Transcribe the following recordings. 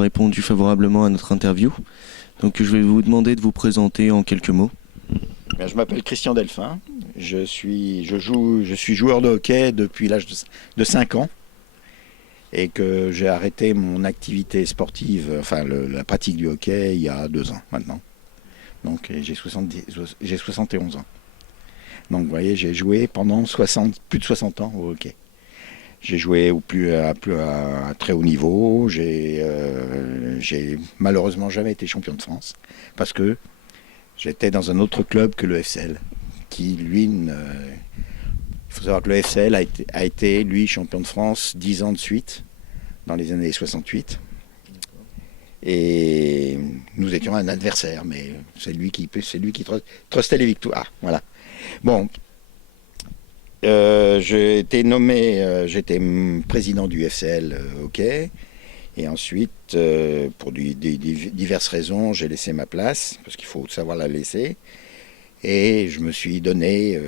d'avoir répondu favorablement à notre interview. Donc je vais vous demander de vous présenter en quelques mots. Bien, je m'appelle Christian Delphin, je suis joueur de hockey depuis l'âge de 5 ans et que j'ai arrêté mon activité sportive, enfin la pratique du hockey il y a 2 ans maintenant. Donc j'ai 71 ans. Donc vous voyez, j'ai joué pendant plus de 60 ans au hockey. J'ai joué à très haut niveau, j'ai malheureusement jamais été champion de France parce que j'étais dans un autre club que le FCL, qui lui, il faut savoir que le FCL a été lui champion de France 10 ans de suite, dans les années 68. Et nous étions un adversaire, mais c'est lui qui trustait les victoires. Voilà. Bon, j'ai été nommé, j'étais président du FCL hockey. Et ensuite, pour diverses raisons, j'ai laissé ma place, parce qu'il faut savoir la laisser. Et je me suis donné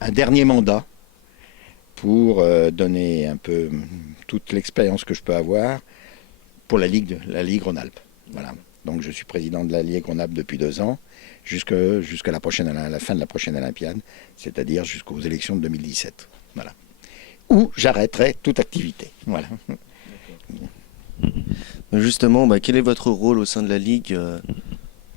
un dernier mandat pour donner un peu toute l'expérience que je peux avoir pour la Ligue Rhône-Alpes. Voilà. Donc je suis président de la Ligue Rhône-Alpes depuis 2 ans, jusqu'à la fin de la prochaine Olympiade, c'est-à-dire jusqu'aux élections de 2017. Voilà. Où j'arrêterai toute activité. Voilà. Justement, quel est votre rôle au sein de la Ligue ?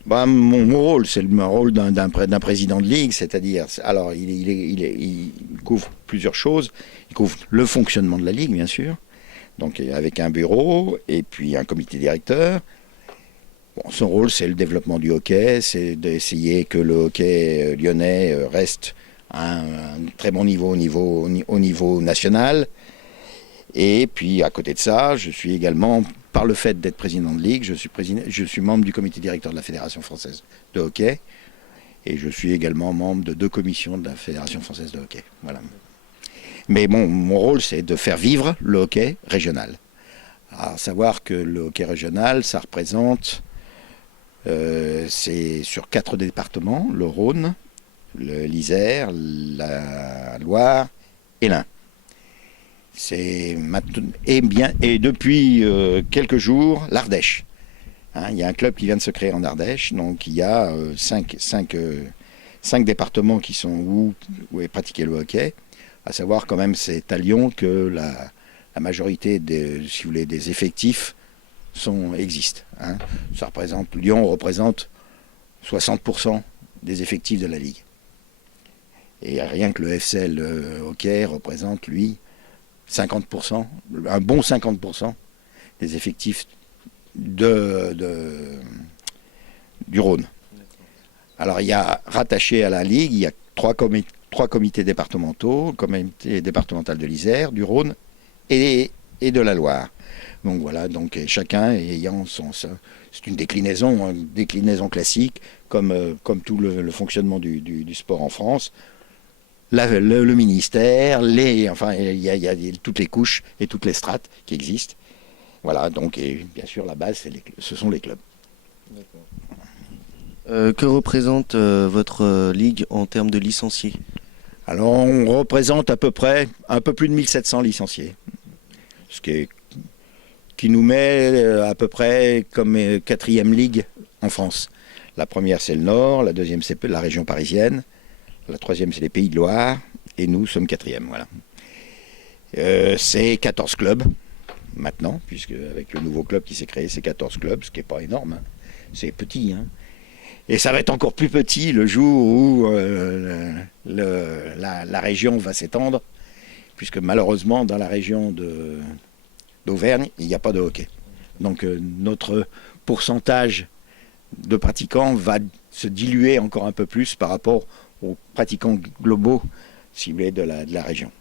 Mon rôle, c'est le rôle d'un président de ligue, c'est-à-dire, alors il couvre plusieurs choses. Il couvre le fonctionnement de la ligue, bien sûr, donc avec un bureau et puis un comité directeur. Bon, son rôle, c'est le développement du hockey, c'est d'essayer que le hockey lyonnais reste à un très bon niveau au niveau national. Et puis à côté de ça, je suis également, par le fait d'être président de ligue, je suis membre du comité directeur de la Fédération française de hockey. Et je suis également membre de 2 commissions de la Fédération française de hockey. Voilà. Mais bon, mon rôle, c'est de faire vivre le hockey régional. À savoir que le hockey régional, ça représente, c'est sur 4 départements, le Rhône, l'Isère, la Loire et l'Ain. Et depuis quelques jours, l'Ardèche. Il y a un club qui vient de se créer en Ardèche, donc il y a 5 départements qui sont où est pratiqué le hockey. À savoir quand même, c'est à Lyon que la majorité des effectifs existent. Lyon représente 60% des effectifs de la Ligue. Et rien que le FCL hockey représente, lui, 50%, un bon 50% des effectifs du Rhône. Alors il y a rattaché à la Ligue, il y a 3 comités départementaux, le comité départemental de l'Isère, du Rhône et de la Loire. Donc voilà, donc chacun ayant c'est une déclinaison classique, comme tout le fonctionnement du sport en France. Le ministère, il y a toutes les couches et toutes les strates qui existent. Voilà, donc et bien sûr la base, ce sont les clubs. Que représente votre ligue en termes de licenciés ? Alors on représente à peu près un peu plus de 1700 licenciés, ce qui nous met à peu près comme 4e ligue en France. La première c'est le Nord, la deuxième c'est la région parisienne. La 3e, c'est les Pays de Loire, et nous sommes 4e, voilà. C'est 14 clubs, maintenant, puisque avec le nouveau club qui s'est créé, c'est 14 clubs, ce qui n'est pas énorme, c'est petit. Et ça va être encore plus petit le jour où la région va s'étendre, puisque malheureusement, dans la région d'Auvergne, il n'y a pas de hockey. Donc notre pourcentage de pratiquants va se diluer encore un peu plus par rapport aux pratiquants globaux, si vous voulez, de la région.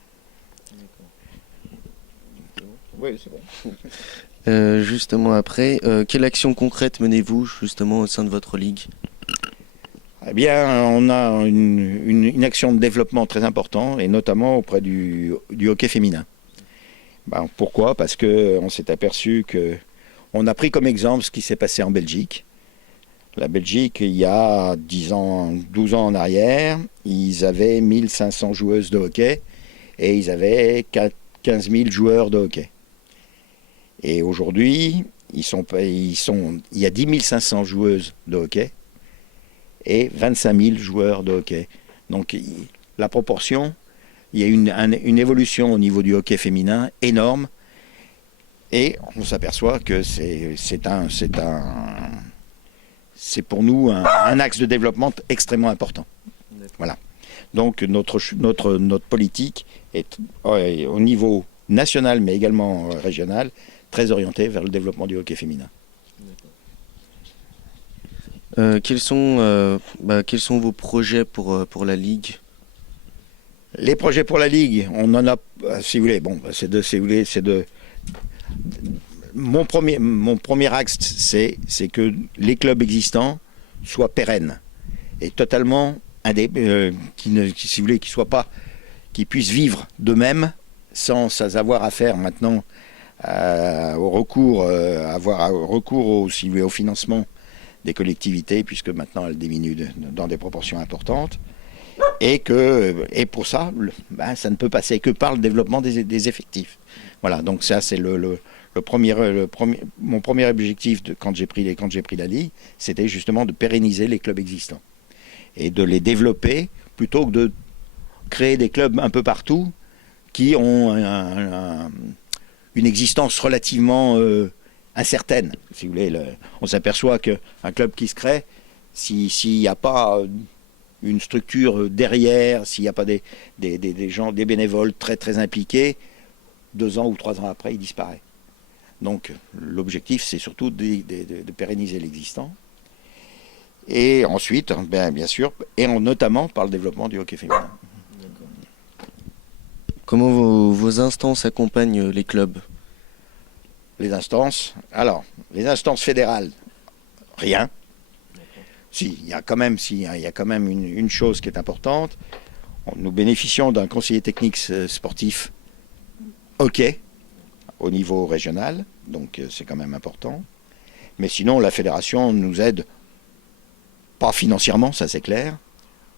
Oui, c'est bon. Justement après, quelle action concrète menez-vous justement au sein de votre ligue ? Eh bien, on a une action de développement très importante, et notamment auprès du hockey féminin. Pourquoi ? Parce qu'on s'est aperçu qu'on a pris comme exemple ce qui s'est passé en Belgique. La Belgique, il y a 12 ans en arrière, ils avaient 1500 joueuses de hockey et ils avaient 15 000 joueurs de hockey. Et aujourd'hui, il y a 10 500 joueuses de hockey et 25 000 joueurs de hockey. Donc la proportion, il y a une évolution au niveau du hockey féminin énorme. Et on s'aperçoit que c'est pour nous un axe de développement extrêmement important. Voilà. Donc notre politique est au niveau national, mais également régional, très orientée vers le développement du hockey féminin. Quels sont vos projets pour la Ligue? Les projets pour la Ligue, on en a, si vous voulez, mon premier axe, c'est que les clubs existants soient pérennes et totalement qui puissent vivre d'eux-mêmes sans avoir à faire maintenant avoir recours au financement des collectivités, puisque maintenant elles diminuent dans des proportions importantes. Et pour ça, ça ne peut passer que par le développement des effectifs. Voilà, donc ça c'est mon premier objectif quand j'ai pris la Ligue, c'était justement de pérenniser les clubs existants et de les développer plutôt que de créer des clubs un peu partout qui ont une existence relativement incertaine. Si vous voulez, on s'aperçoit qu'un club qui se crée, s'il n'y a pas une structure derrière, s'il n'y a pas des gens, des bénévoles très très impliqués, 2 ans ou 3 ans après, il disparaît. Donc l'objectif, c'est surtout de pérenniser l'existant. Et ensuite, bien sûr, et notamment par le développement du hockey féminin. Comment vos instances accompagnent les clubs? Les instances fédérales, rien. Si, il y a quand même une chose qui est importante. Nous bénéficions d'un conseiller technique sportif hockey au niveau régional, donc c'est quand même important. Mais sinon, la fédération nous aide, pas financièrement, ça c'est clair.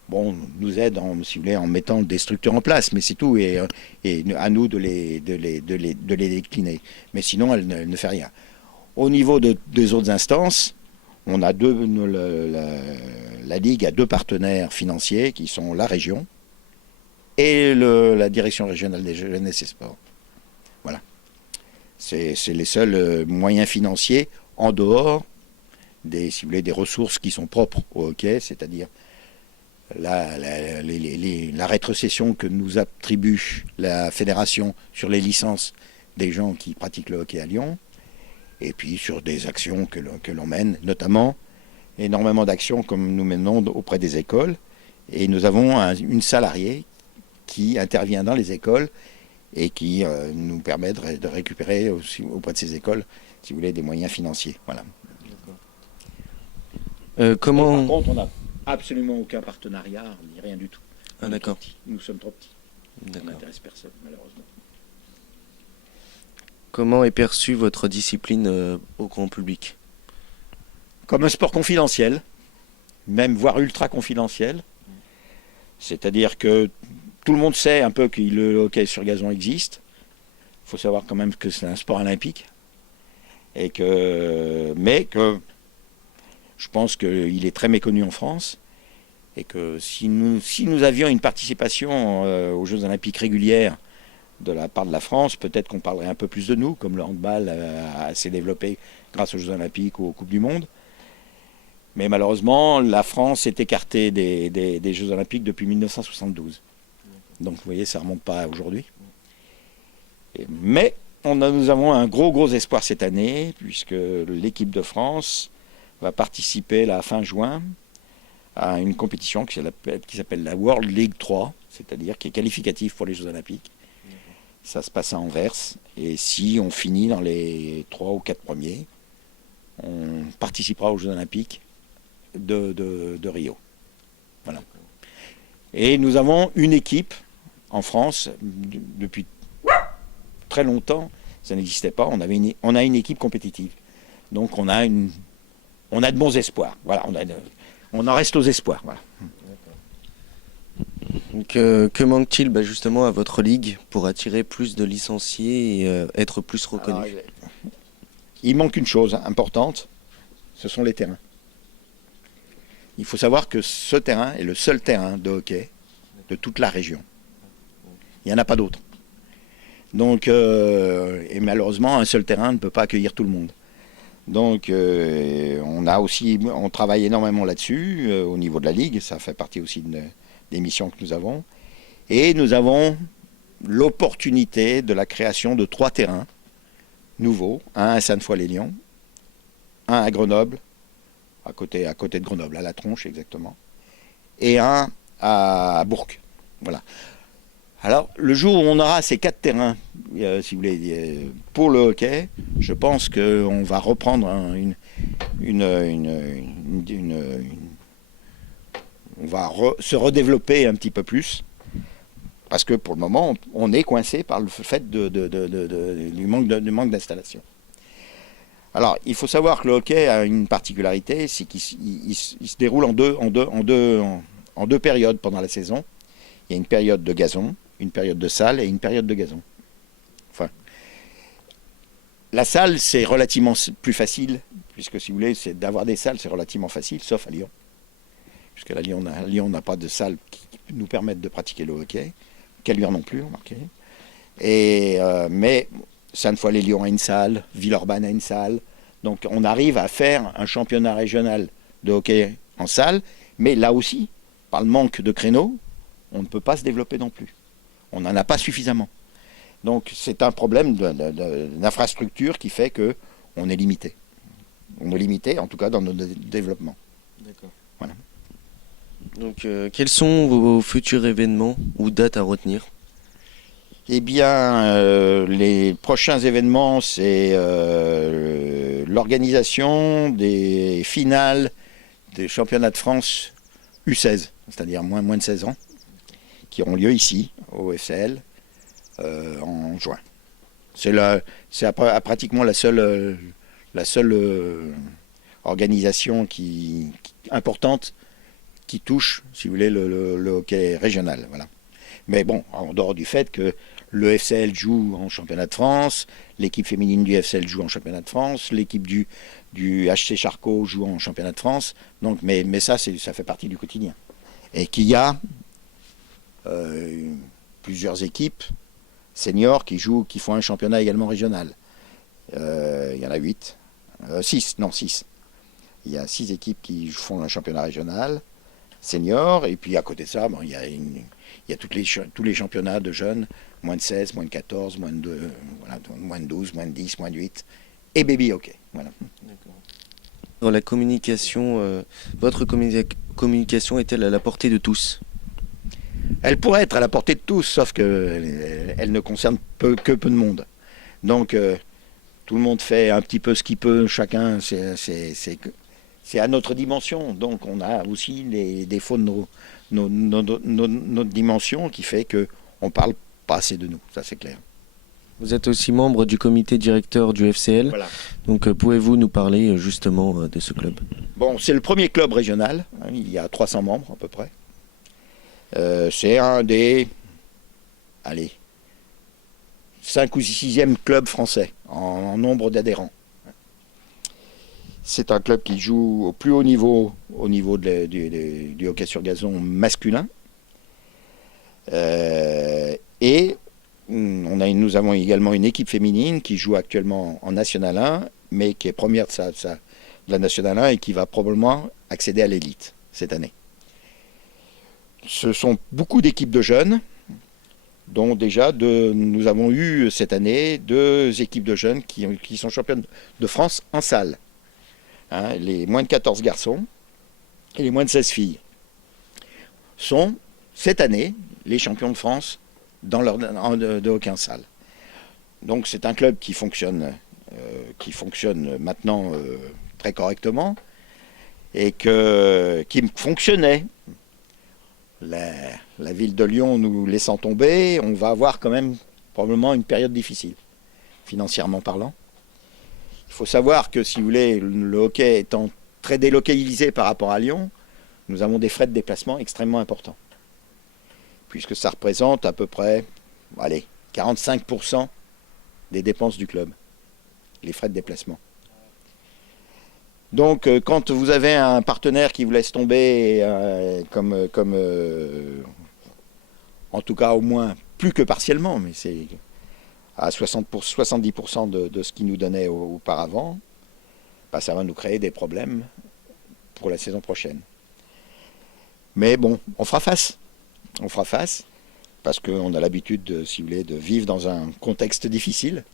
Bon, nous aide si vous voulez, en mettant des structures en place, mais c'est tout, et à nous de les décliner. Mais sinon, elle ne fait rien. Au niveau des autres instances, on a la Ligue a 2 partenaires financiers qui sont la région et la direction régionale des jeunesse et sports. Voilà. C'est les seuls moyens financiers en dehors des ressources qui sont propres au hockey, c'est-à-dire la rétrocession que nous attribue la fédération sur les licences des gens qui pratiquent le hockey à Lyon, et puis sur des actions que l'on mène, notamment énormément d'actions comme nous menons auprès des écoles, et nous avons une salariée qui intervient dans les écoles et qui nous permet de récupérer aussi auprès de ces écoles, si vous voulez, des moyens financiers. Voilà. Par contre, on n'a absolument aucun partenariat, ni rien du tout. Ah, d'accord. Nous sommes trop petits. D'accord. On n'intéresse personne, malheureusement. Comment est perçue votre discipline au grand public? Comme un sport confidentiel, même voire ultra confidentiel. C'est-à-dire que tout le monde sait un peu que le hockey sur gazon existe. Il faut savoir quand même que c'est un sport olympique. Mais que je pense qu'il est très méconnu en France. Et que si nous avions une participation aux Jeux Olympiques régulières de la part de la France, peut-être qu'on parlerait un peu plus de nous, comme le handball s'est développé grâce aux Jeux Olympiques ou aux Coupes du Monde. Mais malheureusement, la France est écartée des Jeux Olympiques depuis 1972. Donc vous voyez, ça ne remonte pas à aujourd'hui. Mais nous avons un gros espoir cette année, puisque l'équipe de France va participer la fin juin à une compétition qui s'appelle la World League 3, c'est-à-dire qui est qualificative pour les Jeux Olympiques. Ça se passe à Anvers, et si on finit dans les 3 ou 4 premiers, on participera aux Jeux Olympiques de Rio. Voilà. Et nous avons une équipe en France depuis très longtemps, ça n'existait pas. On a une équipe compétitive, donc on a de bons espoirs. Voilà, on en reste aux espoirs. Voilà. Donc, que manque-t-il justement à votre ligue pour attirer plus de licenciés et être plus reconnu? il manque une chose importante, ce sont les terrains. Il faut savoir que ce terrain est le seul terrain de hockey de toute la région. Il n'y en a pas d'autre. Donc, et malheureusement, un seul terrain ne peut pas accueillir tout le monde. Donc, on travaille énormément là-dessus au niveau de la Ligue. Ça fait partie aussi des missions que nous avons. Et nous avons l'opportunité de la création de 3 terrains nouveaux. Un à Sainte-Foy-les-Lyons, un à Grenoble, à côté de Grenoble, à La Tronche exactement, et un à Bourg. Voilà. Alors, le jour où on aura ces 4 terrains, si vous voulez, pour le hockey, je pense qu'on va reprendre on va se redévelopper un petit peu plus, parce que pour le moment, on est coincé par le fait du manque d'installation. Alors, il faut savoir que le hockey a une particularité, c'est qu'il se déroule en deux périodes pendant la saison. Il y a une période de gazon, une période de salle et une période de gazon. Enfin, la salle, c'est relativement plus facile, puisque si vous voulez, c'est d'avoir des salles, c'est relativement facile, sauf à Lyon. Puisque Lyon n'a pas de salle qui nous permettent de pratiquer le hockey, Caluire non plus, remarquez. Mais Sainte-Foy-les-Lyons a une salle, Villeurbanne a une salle. Donc on arrive à faire un championnat régional de hockey en salle, mais là aussi, par le manque de créneaux, on ne peut pas se développer non plus. On n'en a pas suffisamment. Donc c'est un problème d'infrastructure qui fait qu'on est limité. On est limité, en tout cas dans notre développement. D'accord. Voilà. Donc, quels sont vos futurs événements ou dates à retenir? Eh bien, les prochains événements, c'est l'organisation des finales des championnats de France U16, c'est-à-dire moins de 16 ans, qui auront lieu ici, au FCL, en juin. C'est pratiquement la seule organisation importante qui touche, si vous voulez, le hockey régional. Voilà. Mais bon, en dehors du fait que le FCL joue en championnat de France, l'équipe féminine du FCL joue en championnat de France, l'équipe du HC Charcot joue en championnat de France. Donc, mais ça fait partie du quotidien. Et qu'il y a plusieurs équipes seniors qui font un championnat également régional. Il y en a 6. Il y a 6 équipes qui font un championnat régional senior, et puis à côté de ça, il y a tous les championnats de jeunes, moins de 16, moins de 14, moins de 12, moins de 10, moins de 8, et baby hockey. Voilà. Dans la communication, votre communication est-elle à la portée de tous? Elle pourrait être à la portée de tous, sauf qu'elle ne concerne que peu de monde. Donc tout le monde fait un petit peu ce qu'il peut, chacun, c'est à notre dimension. Donc on a aussi les défauts de notre dimension qui fait qu'on ne parle pas assez de nous, ça c'est clair. Vous êtes aussi membre du comité directeur du FCL. Voilà. Donc pouvez-vous nous parler justement de ce club? Bon, c'est le premier club régional, hein, il y a 300 membres à peu près. C'est un des 5 ou 6e club français en nombre d'adhérents. C'est un club qui joue au plus haut niveau, du hockey sur gazon masculin. Et nous avons également une équipe féminine qui joue actuellement en National 1, mais qui est première de la National 1 et qui va probablement accéder à l'élite cette année. Ce sont beaucoup d'équipes de jeunes, dont déjà nous avons eu cette année 2 équipes de jeunes qui sont championnes de France en salle. Hein, les moins de 14 garçons et les moins de 16 filles sont cette année les champions de France de hockey en salle. Donc c'est un club qui fonctionne maintenant très correctement et qui fonctionnait. La ville de Lyon nous laissant tomber, on va avoir quand même probablement une période difficile, financièrement parlant. Il faut savoir que, si vous voulez, le hockey étant très délocalisé par rapport à Lyon, nous avons des frais de déplacement extrêmement importants. Puisque ça représente à peu près 45% des dépenses du club, les frais de déplacement. Donc, quand vous avez un partenaire qui vous laisse tomber, en tout cas au moins, plus que partiellement, mais c'est à 70% de ce qu'il nous donnait auparavant, bah, ça va nous créer des problèmes pour la saison prochaine. Mais bon, on fera face. On fera face, parce qu'on a l'habitude, si vous voulez, de vivre dans un contexte difficile.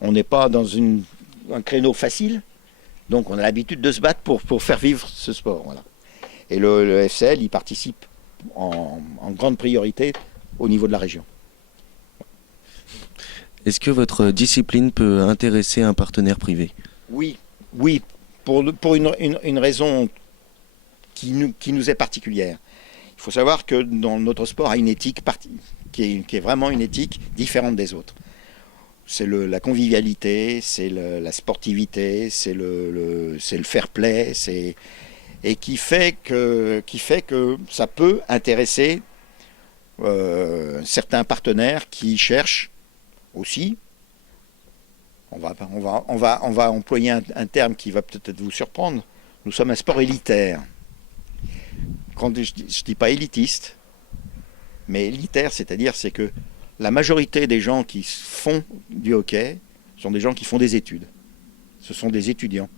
On n'est pas dans un créneau facile, donc on a l'habitude de se battre pour faire vivre ce sport. Voilà. Et le FCL, il participe en grande priorité au niveau de la région. Est-ce que votre discipline peut intéresser un partenaire privé? Oui, pour une raison qui nous est particulière. Il faut savoir que notre sport a une éthique qui est vraiment une éthique différente des autres. C'est la convivialité, c'est la sportivité, c'est le fair play, et qui fait que ça peut intéresser certains partenaires qui cherchent aussi. On va employer un terme qui va peut-être vous surprendre. Nous sommes un sport élitaire. Quand je dis pas élitiste, mais élitaire, c'est que la majorité des gens qui font du hockey sont des gens qui font des études. Ce sont des étudiants.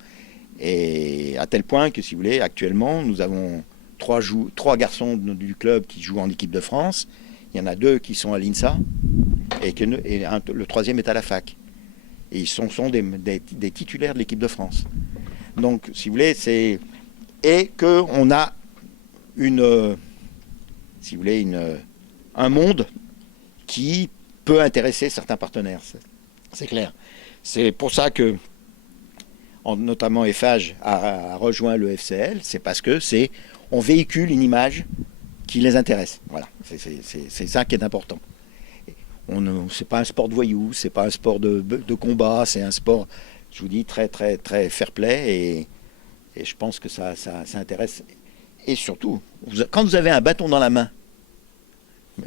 Et à tel point que, si vous voulez, actuellement, nous avons trois garçons du club qui jouent en équipe de France. Il y en a 2 qui sont à l'INSA et le 3e est à la fac. Et ils sont des titulaires de l'équipe de France. Donc, si vous voulez, et qu'on a un monde qui peut intéresser certains partenaires. C'est clair. C'est pour ça que, notamment EFAGE a rejoint le FCL, c'est parce que on véhicule une image qui les intéresse. Voilà, c'est ça qui est important. C'est pas un sport de voyous, c'est pas un sport de combat, c'est un sport, je vous dis, très très très fair play, et je pense que ça intéresse. Et surtout, quand vous avez un bâton dans la main,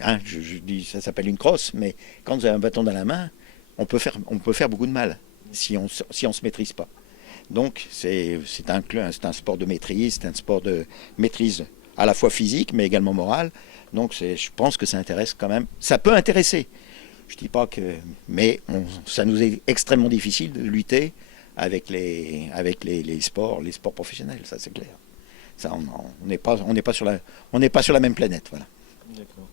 hein, je dis ça s'appelle une crosse, mais quand vous avez un bâton dans la main, on peut faire beaucoup de mal si on se maîtrise pas. Donc c'est un sport de maîtrise, c'est un sport de maîtrise à la fois physique mais également morale. Donc je pense que ça intéresse quand même. Ça peut intéresser. Je dis pas que, mais ça nous est extrêmement difficile de lutter avec les sports professionnels. Ça c'est clair. Ça on n'est pas sur la même planète. Voilà. D'accord.